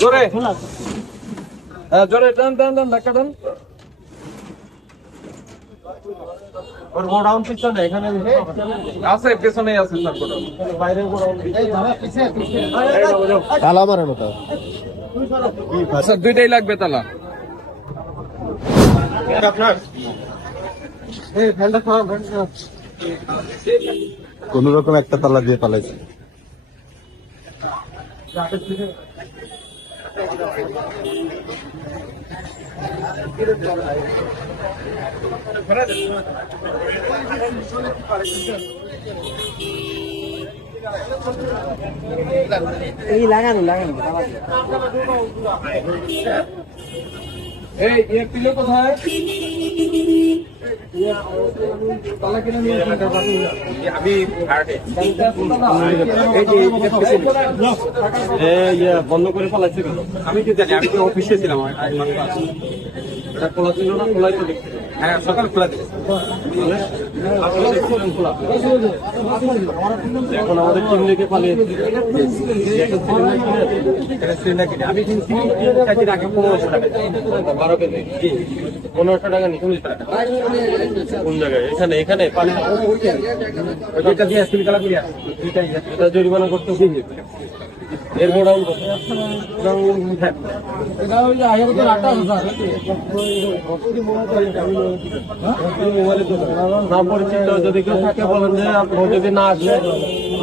জোরে। হ্যাঁ জোরে টান টান টান ধাক্কা টান তালা মারানো তো স্যার দুইটাই লাগবে তালা। আপনার? কোন রকম একটা তালা দিয়ে পালাইছে। এই লাগানো লাগানো। এই পিলো কোথায়? বন্ধ করে পালাইছে কেন আমি কি জানি আমি অফিসে ছিলাম খোলা ছিল না খোলাই তো হ্যাঁ সকাল খোলা এখন আমাদের টিম লেগে পালিয়েছে আমি কিনছি আগে পনেরোশো টাকা বারো কেজি পনেরোশো টাকা নি কোন জায়গায়? এখানে এখানে? পানি ওইটা দিয়ে আসছিল কালা করিয়া দুইটাই এটা জরিমানা করতে এর গোডাউন এটা ওই যে আয়ের উপর আটা না পরিচিত যদি কেউ থাকে বলেন যে যদি না আসলে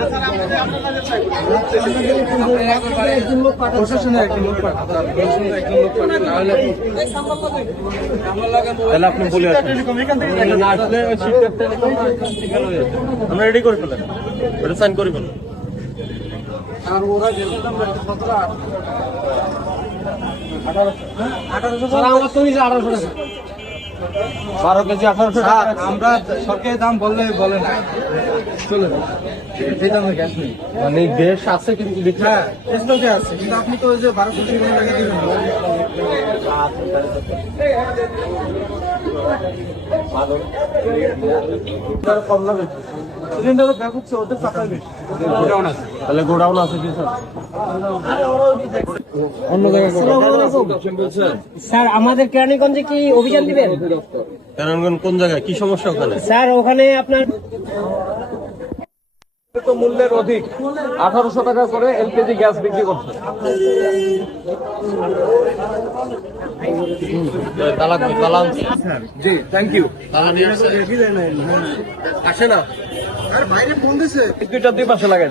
আসছে না আসলে সিঙ্গেল খবর দেন। তাহলে আপনি বলে আমরা রেডি করে ফেলেন। ওটা সাইন করে ফেলেন। আর ওরা সতেরো বারো কেজি আঠারোশো টাকা আমরা সরকারি দাম বললে বলে না। চলে মানে দেশ আছে কিন্তু হ্যাঁ আছে। কিন্তু আপনি তো ওই যে বারোশো টাকা দিবেন স্যার? স্যার আমাদের কেরানীগঞ্জে কি অভিযান দিবেন? নারায়ণগঞ্জ কোন জায়গায়? কি সমস্যা ওখানে? স্যার ওখানে আপনার তো মূল্যের অধিক আঠারোশো টাকা করে এলপিজি গ্যাস বিক্রি করছে। জি থ্যাংক ইউ তালা নিয়ে বাইরে দিছে। দুইটা দুই পাশে লাগাই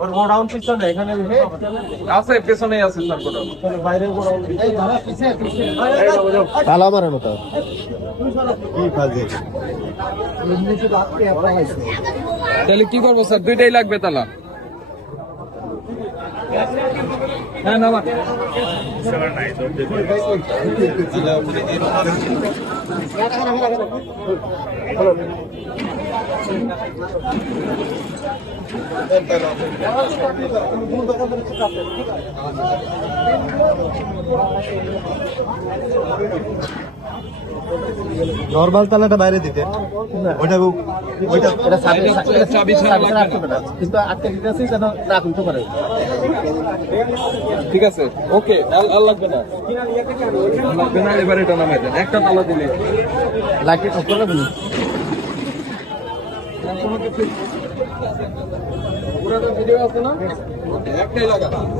ওর গোডাউন পিছনে এখানে আছে পেছনেই আছে স্যার গোডাউন বাইরে গোডাউন তালা মারানো তো কি ফাজে তাহলে কি করব স্যার? দুইটাই লাগবে তালা। হ্যাঁ নামা। নর্মাল তালাটা বাইরে দিতে। ওইটা ওইটা এটা চাবি। কিন্তু আটকে দিতে আছে যেন না খুলতে পারে। ঠিক আছে ওকে আর লাগবে না। লাগবে না এবার এটা নামাই দেন। একটা তালা দিলে লাইটটা করে দিন পুরানো ভিডিও আছে না? একটাই লাগা পারলেন